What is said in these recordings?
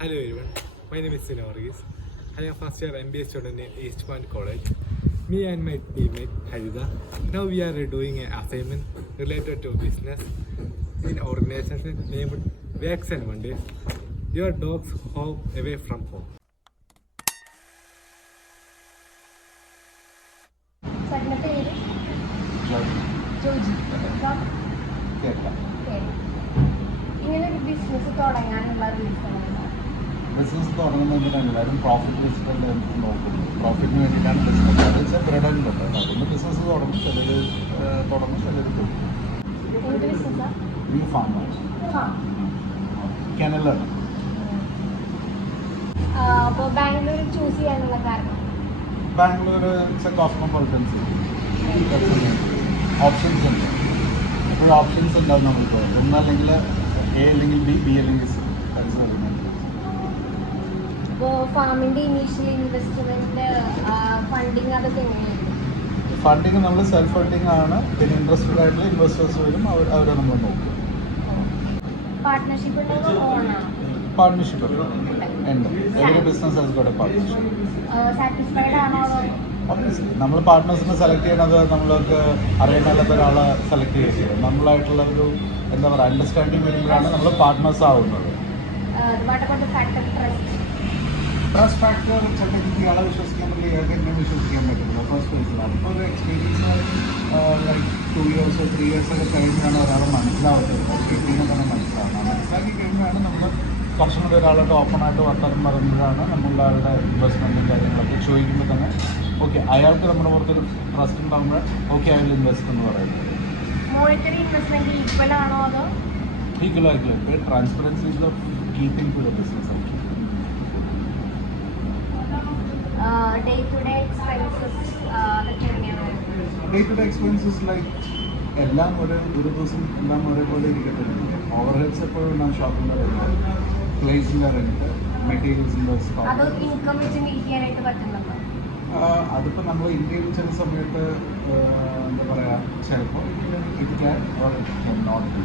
Hello everyone, my name is Sinoris. I am first year MBA student in East Point College. Me and my teammate Harida. Now we are doing an assignment related to business in organization named Wax and Mondays. Your dog's home away from home. Joji from ഇങ്ങനെ ഒരു business തുടങ്ങാനുള്ള reason business തുടങ്ങുന്നതിന് എല്ലാവരും profit വെച്ചിട്ടല്ലേ നോക്കുന്നു. പ്രോഫിറ്റിന് വേണ്ടിയിട്ടാണ് business. അത് വെച്ചാൽ ബ്രെഡുണ്ട്. അതുകൊണ്ട് ബിസിനസ് തുടങ്ങും. ചിലർ തുടങ്ങും, ചിലർ പോകും. ഈ ഫാമാണ് കെനലാണ്. അപ്പോൾ ബാംഗ്ലൂർ ചൂസ് ചെയ്യാനുള്ള കാരണം ബാംഗ്ലൂർ കോസ്മോപൊളിറ്റൻ സിറ്റി. ഓപ്ഷൻസ് ഉണ്ട്. എപ്പോഴും ഓപ്ഷൻസ് ഉണ്ടാവും നമുക്ക്. ഒന്നല്ലെങ്കിൽ എ അല്ലെങ്കിൽ ബി അല്ലെങ്കിൽ സി. അപ്പോൾ ഫാമിൻ്റെ ഇനീഷ്യൽ ഇൻവെസ്റ്റ്മെൻറ്റ് ഫണ്ടിങ് അതൊക്കെ എങ്ങനെയായിരുന്നു? ഫണ്ടിങ് നമ്മൾ സെൽഫ് ഫണ്ടിങ് ആണ്. പിന്നെ ഇൻട്രസ്റ്റഡ് ആയിട്ടുള്ള ഇൻവെസ്റ്റേഴ്സ് വരും. അവരെ നമ്മൾ നോക്കും. പാർട്ട്ണർഷിപ്പ് ഉണ്ടോ ഓണാണോ? പാർട്ട്ണർഷിപ്പ് ഉണ്ട്. Every business has got A partnership. Satisfied ആണോ? ഒബ്വിയസ്ലി നമ്മൾ പാർട്ട്നേഴ്സിനെ സെലക്ട് ചെയ്യണത് നമ്മൾക്ക് അറിയാനുള്ള ഒരാളെ സെലക്ട് ചെയ്യുക. നമ്മളായിട്ടുള്ള ഒരു എന്താ പറയുക അണ്ടർസ്റ്റാൻഡിങ് വരുമ്പോഴാണ് നമ്മൾ പാർട്ട്നേഴ്സ് ആവുന്നത്. ട്രസ്റ്റ് ഫാക്ടർ ചിലർക്ക് ഇയാളെ വിശ്വസിക്കാൻ പറ്റില്ല, ഇയാൾക്ക് എന്നെ വിശ്വസിക്കാൻ പറ്റില്ല. ഫസ്റ്റ് പ്ലേസിൽ അപ്പോൾ ഒരു എക്സ്പീരിയൻസ് ലൈക്ക് 2 years 3 years ഒക്കെ കഴിഞ്ഞാണ് ഒരാൾ മനസ്സിലാവുന്നത്. കിട്ടിയെന്ന് തന്നെ മനസ്സിലാവണം. മനസ്സിലാക്കി കഴിഞ്ഞാണ് നമ്മൾ കുറച്ചും കൂടി ഒരാളോട്ട് ഓപ്പണായിട്ട് വർത്താനം പറയുമ്പോഴാണ് നമ്മളുടെ ഇൻവെസ്റ്റ്മെൻറ്റും കാര്യങ്ങളൊക്കെ ചോദിക്കുമ്പോൾ തന്നെ ഓക്കെ അയാൾക്ക് നമ്മുടെ പുറത്തൊരു ട്രസ്റ്റ് ഉണ്ടാകുമ്പോൾ ഓക്കെ അയാൾ ഇൻവെസ്റ്റ് എന്ന് പറയുന്നത്. ഈക്വലായിട്ടുള്ള transparency is the key thing to the business. Day to day expenses like എല്ലാം ഒരു ദിവസം എല്ലാം ഒരേപോലെ ഇരിക്കത്തില്ല. ഓവർ ഹെഡ്സ് എപ്പോഴും ഞാൻ ഷോപ്പിൻ്റെ റെൻറ്റ്, പ്ലേസിൻ്റെ റെൻറ്റ്, മെറ്റീരിയൽസിൻ്റെ സ്റ്റോക്ക്. അതിപ്പോൾ നമ്മൾ ഇന്ത്യയിൽ ചില സമയത്ത് എന്താ പറയുക ചിലപ്പോൾ it can or it can not be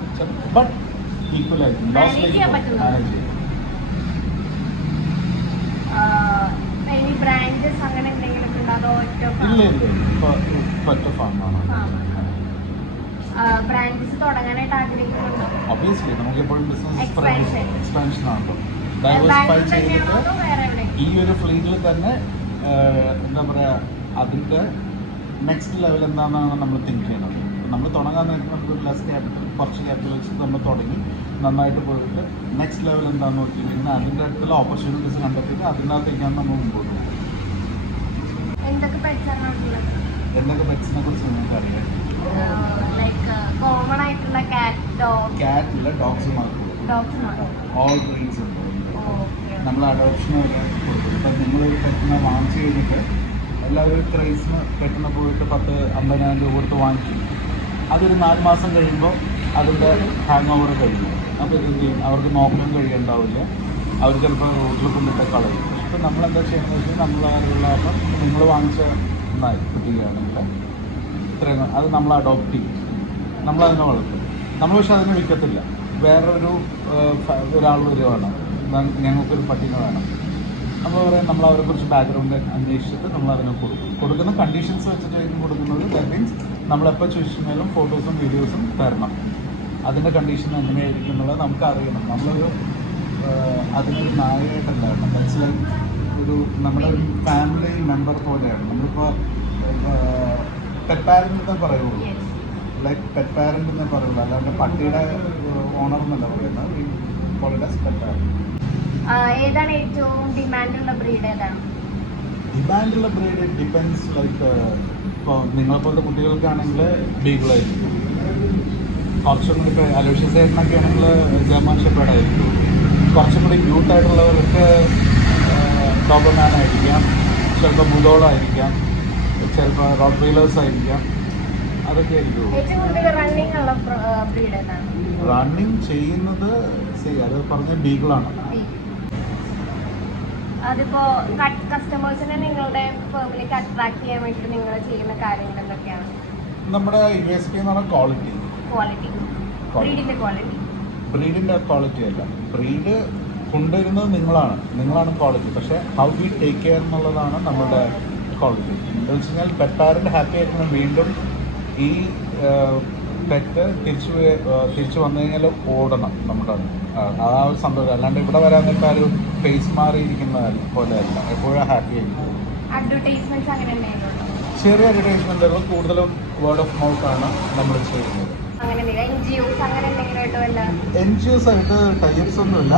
but ഈക്വലായിട്ട് ലോസിലേക്ക് മാനേജ് ചെയ്യും. ഇല്ല ഇപ്പോൾ ഒറ്റ ഫാമാണ്. ഒബ്വിയസ്ലി നമുക്ക് എപ്പോഴും ബിസിനസ് എക്സ്പാൻഷൻ ആണല്ലോ. ഡൈവേഴ്സിഫൈ ചെയ്തിട്ട് ഈ ഒരു ഫീൽഡിൽ തന്നെ എന്താ പറയുക അതിൻ്റെ നെക്സ്റ്റ് ലെവൽ എന്താണെന്നാണ് നമ്മൾ തിങ്ക് ചെയ്യുന്നത്. നമ്മൾ തുടങ്ങാൻ നമുക്ക് ലെസ് ക്യാപിറ്റൽ കുറച്ച് ക്യാപിറ്റൽ വെച്ച് നമ്മൾ തുടങ്ങി നന്നായിട്ട് പോയിട്ട് നെക്സ്റ്റ് ലെവൽ എന്താണെന്ന് നോക്കിയിട്ട് അതിൻ്റെ അടുത്തുള്ള ഓപ്പർച്യൂണിറ്റീസ് കണ്ടെത്തിയിട്ട് അതിനകത്തേക്കാണ് നമ്മൾ മുമ്പോട്ട് പോകുന്നത്. എന്തൊക്കെ പെറ്റ്സിനെ കുറിച്ച് നിങ്ങൾക്ക് അറിയാം? ക്യാറ്റില്ല, ഡോഗ്സ് മാത്രമേ. ഓൾ ബ്രീഡ്സ് ഉണ്ട്. നമ്മൾ അഡോപ്ഷന് കൊടുക്കും. ഇപ്പം നിങ്ങളൊരു പെറ്റിനെ വാങ്ങിച്ചു കഴിഞ്ഞിട്ട് എല്ലാവരും ക്രൈസിന് പെറ്റിനെ പോയിട്ട് 10-50,000 രൂപ കൊടുത്ത് വാങ്ങിക്കും. അതൊരു 4 മാസം കഴിയുമ്പോൾ അതിൻ്റെ ഹാങ് ഓവർ കഴിയും. അപ്പോൾ ഇത് ചെയ്യും, അവർക്ക് നോക്കാൻ കഴിയുണ്ടാവില്ല. അവർ ചിലപ്പോൾ റോഡിൽ കൊണ്ടിട്ട് കളയും. ഇപ്പം നമ്മളെന്താ ചെയ്യുന്നത് വെച്ചാൽ നമ്മളാരുള്ള അപ്പം നിങ്ങൾ വാങ്ങിച്ച കുട്ടിയാണെങ്കിൽ ഇത്രയും അത് നമ്മൾ അഡോപ്റ്റ് ചെയ്യും. നമ്മളതിനെ വളർത്തും. നമ്മൾ പക്ഷെ അതിനെ വിൽക്കത്തില്ല. വേറൊരു ഒരാൾ വരുവാണ് ഞങ്ങൾക്കൊരു പട്ടിനെ വേണം, നമ്മൾ പറയാം നമ്മൾ അവരെക്കുറിച്ച് ബാക്ക്ഗ്രൗണ്ട് അന്വേഷിച്ചിട്ട് നമ്മൾ അതിനെ കൊടുക്കുന്ന കണ്ടീഷൻസ് വെച്ചിട്ടായിരിക്കും കൊടുക്കുന്നത്. ദാറ്റ് മീൻസ് നമ്മളെപ്പോൾ ചോദിച്ചാലും ഫോട്ടോസും വീഡിയോസും തരണം. അതിൻ്റെ കണ്ടീഷൻ എങ്ങനെയായിരിക്കും എന്നുള്ളത് നമുക്ക് അറിയണം. നമ്മളൊരു അതിനൊരു നായകമായിട്ടുണ്ടായിരുന്നു. മനസ്സിലായി ഒരു നമ്മുടെ ഒരു ഫാമിലി മെമ്പർ പോലെയാണ്. നമ്മളിപ്പോൾ പെറ്റ് പാരൻ്റ് എന്നേ പറയുള്ളൂ. ലൈക്ക് പെറ്റ് പാരൻ്റ് എന്നേ പറയുള്ളൂ. അല്ലാണ്ട് പട്ടിയുടെ ഓണർ എന്നല്ല പറയുന്നത്. Pet parent. ഏതാണ് ഏറ്റവും ഡിമാൻഡുള്ള ബ്രീഡ്? ഏതാണ് ഡിമാൻഡുള്ള ബ്രീഡ്? ഡിപ്പെൻസ്. ലൈക്ക് ഇപ്പോൾ നിങ്ങളെപ്പോലത്തെ കുട്ടികൾക്കാണെങ്കിൽ ബീഗിളായിരിക്കും. കുറച്ചും കൂടി ഇപ്പോൾ അലോഷ്യസ് ആയിട്ടൊക്കെ ആണെങ്കിൽ ജർമ്മൻ ഷെപ്പേർഡ് ആയിരിക്കും. കുറച്ചും കൂടി ക്യൂട്ടായിട്ടുള്ളവർക്ക് ഡോബർമാൻ ആയിരിക്കാം, ചിലപ്പോൾ ബുൾഡോഗായിരിക്കാം, ചിലപ്പോൾ റോട്ട് വീലേഴ്സ് ആയിരിക്കാം. അതൊക്കെ ആയിരിക്കും. റണ്ണിങ് ചെയ്യുന്നത് അത് പറഞ്ഞ ബീഗിളാണ്. അതിപ്പോ കസ്റ്റമേഴ്സിനെ നിങ്ങളുടെ ഫേമിലേക്ക് അട്രാക്ട് ചെയ്യാൻ വേണ്ടി നിങ്ങൾ ചെയ്യുന്ന കാര്യങ്ങൾ എന്തൊക്കെയാണ്? നമ്മുടെ USP എന്ന് പറഞ്ഞാൽ ക്വാളിറ്റി. ബ്രീഡിന്റെ ക്വാളിറ്റി ബ്രീഡിൻ്റെ ക്വാളിറ്റി അല്ല. ബ്രീഡ് കൊണ്ടുവരുന്നത് നിങ്ങളാണ് ക്വാളിറ്റി. പക്ഷേ ഹൗ വി ടേക്ക് കെയർ എന്നുള്ളതാണ് നമ്മുടെ ക്വാളിറ്റി. എന്താണെന്ന് വെച്ച് കഴിഞ്ഞാൽ പെറ്റാറിൻ്റെ ഹാപ്പി ആയിട്ട് വീണ്ടും ഈ പെറ്റ് തിരിച്ചു വന്നു കഴിഞ്ഞാൽ ഓടണം നമ്മുടെ ആ ഒരു സംഭവം. അല്ലാണ്ട് ഇവിടെ വരാൻ നേരത്തെ ഒരു ഫേസ് മാറിയിരിക്കുന്ന പോലെയല്ല, എപ്പോഴും ഹാപ്പി ആയിരിക്കും. ചെറിയ അഡ്വർടൈസ്മെൻറ്റുകൾ കൂടുതലും വേർഡ് ഓഫ് മൗത്ത് ആണ് നമ്മൾ ചെയ്യുന്നത്. NGOs ആയിട്ട് ടൈപ്സ് ഒന്നുമില്ല.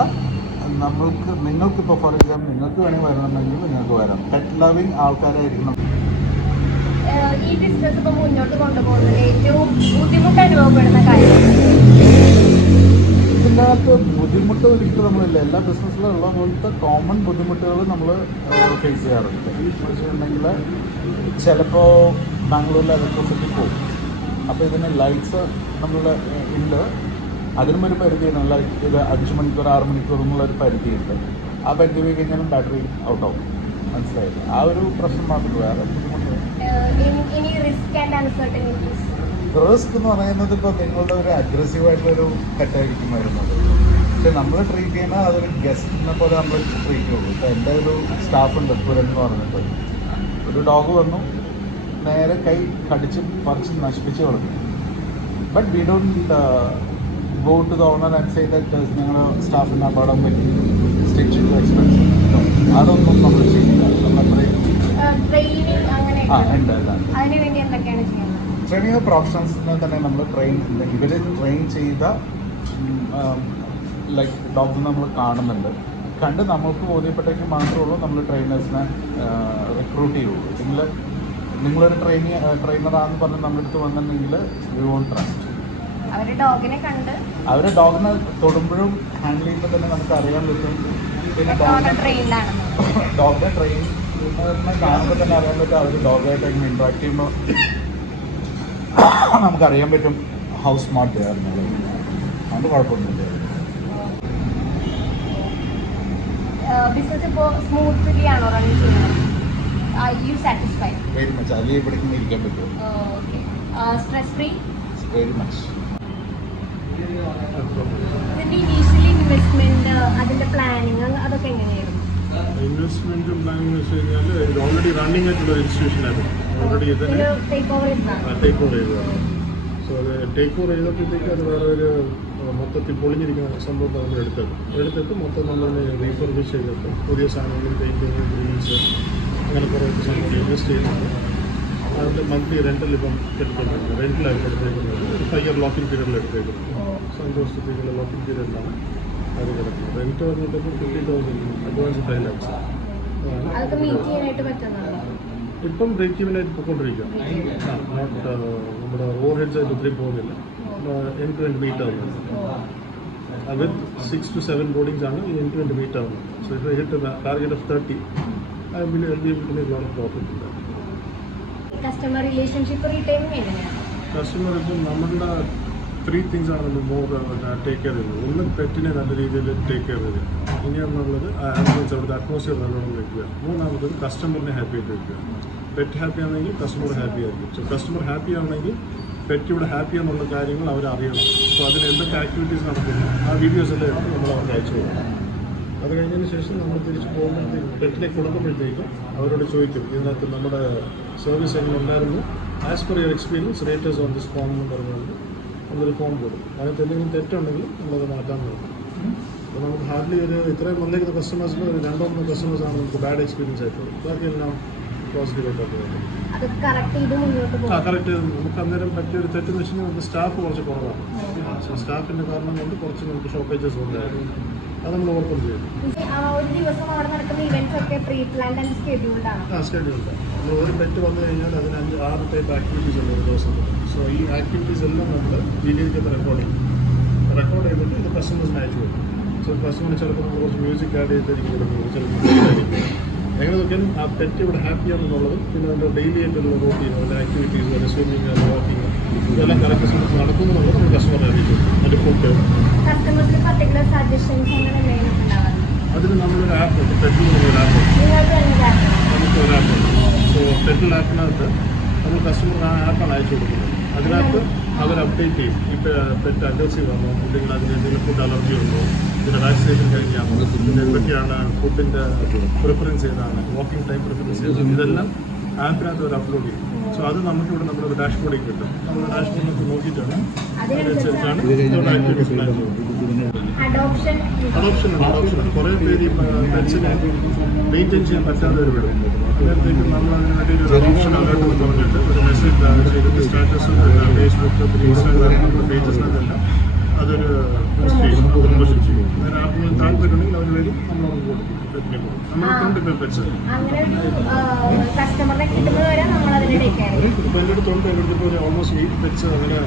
നിങ്ങൾക്കിപ്പോൾ ഫോർ എക്സാമ്പിൾ നിങ്ങൾക്ക് വേണമെങ്കിൽ വരണമെങ്കിൽ നിങ്ങൾക്ക് വരാം. പെറ്റ് ലവിങ് ആൾക്കാരായിരിക്കണം. ഈ ബിസിനസ് ഇപ്പൊ മുന്നോട്ട് കൊണ്ടുപോകുന്നത് ഏറ്റവും ബുദ്ധിമുട്ട് അനുഭവപ്പെടുന്ന കാര്യം ഇതിൻ്റെ അകത്ത് ബുദ്ധിമുട്ട് ഒരിക്കലും നമ്മളില്ല. എല്ലാ ബിസിനസ്സിലും ഉള്ള പോലത്തെ കോമൺ ബുദ്ധിമുട്ടുകൾ നമ്മൾ ഫേസ് ചെയ്യാറുണ്ട്. ഈ വെച്ചിട്ടുണ്ടെങ്കിൽ ചിലപ്പോൾ ബാംഗ്ലൂരിൽ ഇലക്ട്രിസിറ്റി പോകും. അപ്പോൾ ഇതിന് ലൈറ്റ്സ് നമ്മൾ ഉണ്ട്, അതിനും ഒരു പരിധിയാണ്. ലൈറ്റ് ഇത് 5 മണിക്കൂർ 6 മണിക്കൂർ എന്നുള്ളൊരു പരിധിയുണ്ട്. ആ പരിധി പോയി കഴിഞ്ഞാലും ബാറ്ററി ഔട്ട് ആവും. മനസ്സിലായില്ല? ആ ഒരു പ്രശ്നം മാത്രമേ, വേറെ ബുദ്ധിമുട്ട്. റിസ്ക് എന്ന് പറയുന്നത് ഇപ്പോൾ നിങ്ങളുടെ ഒരു അഗ്രസീവായിട്ടുള്ളൊരു പെറ്റായിരിക്കും വരുന്നത്. പക്ഷെ നമ്മൾ ട്രീറ്റ് ചെയ്യുന്നത് അതൊരു ഗസ്റ്റിനെ പോലെ നമ്മൾ ട്രീറ്റ് ചെയ്യുള്ളൂ. ഇപ്പോൾ എൻ്റെ ഒരു സ്റ്റാഫുണ്ട് പുരൻ എന്ന് പറഞ്ഞിട്ട്, ഒരു ഡോഗ് വന്നു നേരെ കൈ കടിച്ച് പറിച്ച് നശിപ്പിച്ച് കളഞ്ഞു. But we don't go to the owner and say that ഞങ്ങൾ സ്റ്റാഫിന് അപകടം പറ്റി, സ്റ്റിച്ച് എക്സ്പെൻസ്, അതൊന്നും നമ്മൾ ചെയ്യില്ല. ട്രെയിനിങ് പ്രൊഫഷണൽസിനെ തന്നെ നമ്മൾ ഇവർ ട്രെയിൻ ചെയ്ത ലൈക്ക് ഡോഗ്സിനെ നമ്മൾ കാണുന്നുണ്ട്. കണ്ട് നമുക്ക് ബോധ്യപ്പെട്ടെങ്കിൽ മാത്രമേ ഉള്ളൂ നമ്മൾ ട്രെയിനേഴ്സിനെ റിക്രൂട്ട് ചെയ്യുള്ളൂ. നിങ്ങളൊരു ട്രെയിനറാണെന്ന് പറഞ്ഞ് നമ്മുടെ അടുത്ത് വന്നിട്ടുണ്ടെങ്കിൽ വി വോണ്ട് ട്രസ്റ്റ്. അവരെ ഡോഗിനെ തൊടുമ്പോഴും ഹാൻഡിൽ ചെയ്യുമ്പോൾ തന്നെ നമുക്ക് അറിയാൻ പറ്റും. പിന്നെ ഡോഗിനെ ട്രെയിൻ കാണുമ്പോൾ തന്നെ അറിയാൻ പറ്റും. അവർ ഡോഗായിട്ട് എങ്ങനെ ഇൻട്രാക്ട് ചെയ്യുമ്പോൾ നമുക്കറിയാൻ പറ്റും ഹൗ സ്മാർട്ട് ചെയ്യാറുള്ളത്. അതുകൊണ്ട് കുഴപ്പമൊന്നുമില്ല. Very much. അതിൽ ഇവിടേക്കും ഇരിക്കാൻ പറ്റുമോ? Very much. ഇൻവെസ്റ്റ്മെന്റും പ്ലാനിങ് വെച്ച് കഴിഞ്ഞാൽ ഇത് ഓൾറെഡി റണ്ണിങ് ആയിട്ടുള്ള ഇൻസ്റ്റിറ്റ്യൂഷനായിരുന്നു. ഓൾറെഡി ഇതിനെ ടേക്ക് ഓവർ ചെയ്തതാണ്. സോ അത് ടേക്ക് ഓവർ ചെയ്തപ്പോഴത്തേക്ക് അത് വേറെ ഒരു മൊത്തത്തിൽ പൊളിഞ്ഞിരിക്കുന്ന സംഭവം നമ്മൾ എടുത്തിട്ട് മൊത്തം നമ്മളെ റീഫർബിഷ് ചെയ്തിട്ട് പുതിയ സാധനങ്ങൾ പെയിൻറ്റിങ്, ഗ്രീൻസ്, അങ്ങനെ കുറേ സംഭവം ഇൻവെസ്റ്റ് ചെയ്തിട്ട് അതിൻ്റെ മന്ത്ലി റെൻ്റൽ ഇപ്പം എടുത്തേക്കുന്നത്. റെൻറ്റിലായിട്ട് എടുത്തേക്കുന്നത് ഒരു 5 ഇയർ ലോക്കിംഗ് പീരീഡിൽ എടുത്തേക്കുന്നത്. സന്തോഷത്തേക്കുള്ള ലോക്കിംഗ് പീരീഡിലാണ് അത് കിടക്കുന്നത്. റെൻറ്റ് പറഞ്ഞിട്ട് 50,000 അഡ്വാൻസ് 5 lakhs. ഇപ്പം ബ്രേക്ക് ഈവനായിട്ട് പോയിക്കൊണ്ടിരിക്കുക. നോട്ട് നമ്മുടെ ഓവർ ഹെഡ്സ് ആയിട്ട് ഒത്തിരി പോകുന്നില്ല. എനിക്ക് വേണ്ടി മീറ്റ് ആവുന്നത് വിത്ത് 6 to 7 ബോർഡിങ്സ് ആണ് എനിക്ക് വേണ്ടി മീറ്റ് ആവുന്നത്. So if I hit target of 30 I will be able to make lot of profit. Customer relationship retain ചെയ്യുന്നത് കസ്റ്റമർ ഇപ്പം നമ്മളുടെ 3 things ആണ് നമ്മൾ മോർ ടേക്ക് കെയർ ചെയ്യുന്നത്. ഒന്ന് പെറ്റിനെ നല്ല രീതിയിൽ ടേക്ക് കെയർ ചെയ്യുക. ഇനിയെന്നുള്ളത് ആംബുലൻസ് അവിടുത്തെ അറ്റ്മോസ്ഫിയർ നല്ലോണം വയ്ക്കുക. മൂന്നാമത് കസ്റ്റമറിനെ ഹാപ്പി ആയിട്ട് വയ്ക്കുക. പെറ്റ് ഹാപ്പി ആണെങ്കിൽ കസ്റ്റമർ ഹാപ്പി ആയിരിക്കും. സോ കസ്റ്റമർ ഹാപ്പി ആണെങ്കിൽ പെറ്റ് ഇവിടെ ഹാപ്പി എന്നുള്ള കാര്യങ്ങൾ അവർ അറിയണം. സോ അതിന് എന്തൊക്കെ ആക്ടിവിറ്റീസ് നടക്കുന്നു ആ വീഡിയോസ് എല്ലാം എടുത്ത് നമ്മൾ അവർക്ക് അയച്ചു കൊടുക്കും. അത് കഴിഞ്ഞതിന് ശേഷം നമ്മൾ തിരിച്ച് പോകുമ്പോഴത്തേക്കും പെറ്റിനെ കൊടുക്കുമ്പോഴത്തേക്കും അവരോട് ചോദിക്കും ഇതിനകത്ത് നമ്മുടെ സർവീസ് എങ്ങനെ ഉണ്ടായിരുന്നു, as per your experience raters on this form എന്ന് പറഞ്ഞുകൊണ്ട് നമ്മളൊരു ഫോം കൊടുക്കും. അതിനകത്ത് എന്തെങ്കിലും തെറ്റുണ്ടെങ്കിൽ നമ്മളത് മാറ്റാൻ നോക്കും. അപ്പോൾ നമുക്ക് ഹാർഡ്ലി ഒരു ഇത്രയും വന്നിരിക്കുന്ന കസ്റ്റമേഴ്സിൽ ഒരു 2-3 കസ്റ്റമേഴ്സാണ് നമുക്ക് ബാഡ് എക്സ്പീരിയൻസ് ആയിട്ടുള്ളത്. ബാക്കിയെല്ലാം പോസിറ്റീവായിട്ടൊക്കെ കറക്റ്റ്. നമുക്ക് അന്നേരം പറ്റിയൊരു തെറ്റെന്ന് വെച്ച് കഴിഞ്ഞാൽ നമുക്ക് സ്റ്റാഫ് കുറച്ച് കുറവാണ്. സോ സ്റ്റാഫിൻ്റെ കാരണം കൊണ്ട് കുറച്ച് നമുക്ക് ഷോക്കേജസ് ഉണ്ടായിരുന്നു. അത് നമ്മൾ ഓവർകം ചെയ്യും. സ്കെഡ്യൂൾഡ്. നമ്മൾ ഒരു പെറ്റ് വന്നു കഴിഞ്ഞാൽ അതിന് 5-6 ടൈപ്പ് ആക്ടിവിറ്റീസ് ഉണ്ട് ഒരു ദിവസം. സോ ഈ ആക്ടിവിറ്റീസ് എല്ലാം നമ്മൾ വീഡിയോയ്ക്കകത്ത് റെക്കോർഡ് ചെയ്തിട്ട് ഇത് കസ്റ്റമേഴ്സിന് അയച്ചു കൊടുക്കും. സോ കസ്റ്റമറിന് ചിലപ്പോൾ നമ്മൾ കുറച്ച് മ്യൂസിക് ആഡ് ചെയ്തിരിക്കും കൊടുക്കുന്നത്, ചിലപ്പോൾ എങ്ങനെ നോക്കിയാലും ആ പെറ്റ് ഇവിടെ ഹാപ്പിയാണെന്നുള്ളതും പിന്നെ അതിൻ്റെ ഡെയിലി ആയിട്ടുള്ള റൂട്ടീൻ, അതിൻ്റെ ആക്ടിവിറ്റീസ്, അതിൻ്റെ സ്വിമ്മിങ്, അതിൻ്റെ വാക്കിങ് ഇതെല്ലാം കറക്റ്റ് സമയത്ത് നടക്കുന്നുള്ളത് നമ്മൾ കസ്റ്റമറിനെ അറിയിക്കും. അതിൻ്റെ ഫുഡ് അതിന് നമ്മളൊരു ആപ്പ് ഉണ്ട്, പെറ്റിൽ ഒരു ആപ്പ് നമുക്കൊരു ആപ്പുണ്ട്. സോ പെറ്റിൽ ആപ്പിനകത്ത് നമ്മൾ കസ്റ്റമറിന് ആ ആപ്പാണ് അയച്ചു കൊടുക്കുന്നത്. അതിനകത്ത് അവർ അപ്ഡേറ്റ് ചെയ്യും. ഇപ്പോൾ പെറ്റ് അഗ്രസീവ് ആണോ, അല്ലെങ്കിൽ അതിന് എന്തെങ്കിലും ഫുഡ് അലർജി ഉണ്ടോ, ഇതിൻ്റെ വാക്സിനേഷൻ കഴിഞ്ഞാണോ, പിന്നെ എന്തൊക്കെയാണ് ഫുഡിൻ്റെ പ്രിഫറൻസ് ഏതാണ്, വാക്കിംഗ് ടൈം പ്രിഫറൻസ് ഏതാണ്, ഇതെല്ലാം ആപ്പിനകത്ത് അവർ അപ്ലോഡ് ചെയ്യും. സോ അത് നമുക്കിവിടെ നമ്മുടെ ഡാഷ്ബോർഡിൽ കിട്ടും. നമ്മുടെ ഡാഷ്ബോർഡിനകത്ത് നോക്കിയിട്ടാണ് അതിനനുസരിച്ചാണ് നമ്മുടെ ആക്ടിവിറ്റീസ് പ്ലാൻ ചെയ്യുന്നത്. അഡോപ്ഷൻ ഉണ്ട്. കുറേ പേര് ഈ പെറ്റ്സിനെ മെയിൻറ്റെയിൻ ചെയ്യാൻ പറ്റാത്തവർ വരും. അന്നേരത്തേക്കും നമ്മൾ അതിന് വേണ്ടി ഒരു അഡോപ്ഷൻ അലേർട്ട് എന്ന് പറഞ്ഞിട്ട് ഒരു മെസ്സേജ് ചെയ്തിട്ട് സ്റ്റാറ്റസ് ഫേസ്ബുക്ക്, പിന്നെ ഇൻസ്റ്റാഗ്രാം, നമ്മുടെ പേജസിനകത്തെല്ലാം അതൊരു പോസ്റ്റ് ചെയ്യും, പ്രൊമോഷൻ ചെയ്യും. അന്നേരം ആർക്കും താല്പര്യമുണ്ടെങ്കിൽ അവർ വരും, നമ്മളവിടെ കൊടുക്കും. നമ്മൾക്കുണ്ട് ഇപ്പോൾ പെറ്റ്സ്. ഇപ്പോൾ എൻ്റെ അടുത്തുണ്ട്. എൻ്റെ അടുത്ത് ഇപ്പോൾ ഒരു ഓൾമോസ്റ്റ് 8 പെറ്റ്സ് അങ്ങനെ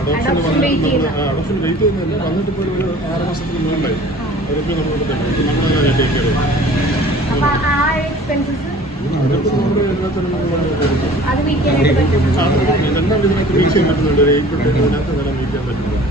അഡോപ്ഷന് വന്നിട്ട് അഡോപ്ഷൻ വെയിറ്റ് ചെയ്യുന്നില്ല, വന്നിട്ട് ഇപ്പോൾ ഒരു 6 മാസത്തിന് മുകളിലായി. അവരൊക്കെ നമ്മളോട് തന്നെ നമ്മളങ്ങനെ ടേക്ക് കെയർ ചെയ്യും. അതിനകത്ത് നമ്മുടെ ഇതിനകത്ത് ഇതെല്ലാം ഇതിനകത്ത് മീറ്റ് ചെയ്യാൻ പറ്റുന്നുണ്ട്. ഒരു 8 ഇതിനകത്ത് വില മീറ്റ് ചെയ്യാൻ പറ്റുന്നുണ്ട്.